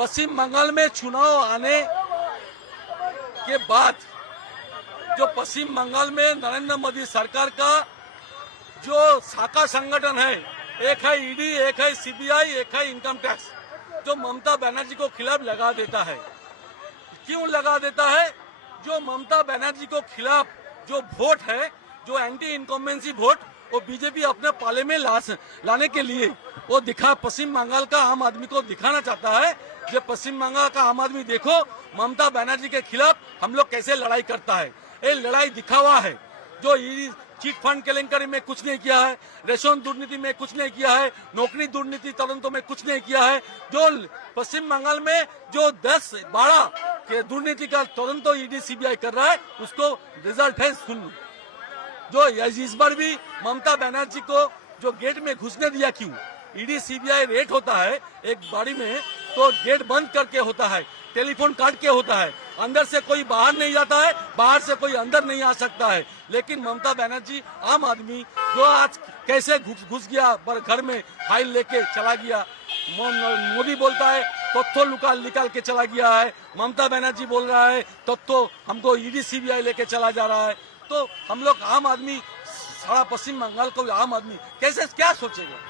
पश्चिम बंगाल में चुनाव आने के बाद जो पश्चिम बंगाल में नरेंद्र मोदी सरकार का जो शाखा संगठन है, एक है ईडी, एक है सीबीआई, एक है इनकम टैक्स, जो ममता बनर्जी को खिलाफ लगा देता है। क्यों लगा देता है? जो ममता बनर्जी को खिलाफ जो वोट है, जो एंटी इनकम्बेंसी वोट, वो बीजेपी अपने पाले में लाने के लिए वो पश्चिम बंगाल का आम आदमी को दिखाना चाहता है। जो पश्चिम बंगाल का आम आदमी देखो ममता बनर्जी के खिलाफ हम लोग कैसे लड़ाई करता है। ये लड़ाई दिखावा है। जो चिट फंड केलेंकरी में कुछ नहीं किया है, रेशम दुर्नीति में कुछ नहीं किया है, नौकरी दुर्नीति तदंतों में कुछ नहीं किया है। जो पश्चिम बंगाल में जो 10-12 के दुर्नीति का तदंत ईडी सीबीआई कर रहा है, उसको रिजल्ट है सुन। जो इस बार भी ममता बनर्जी को जो गेट में घुसने दिया, क्यों? ईडी सीबीआई रेड होता है एक गाड़ी में, तो गेट बंद करके होता है, टेलीफोन काट के होता है, अंदर से कोई बाहर नहीं जाता है, बाहर से कोई अंदर नहीं आ सकता है। लेकिन ममता बनर्जी आम आदमी जो आज कैसे घुस गया घर में, फाइल लेके चला गया। मोदी बोलता है तथ्य निकाल के चला गया है, ममता बनर्जी बोल रहा है तथ्य हमको ईडी सीबीआई लेके चला जा रहा है। तो हम लोग आम आदमी, सारा पश्चिम बंगाल को आम आदमी कैसे क्या सोचेगा?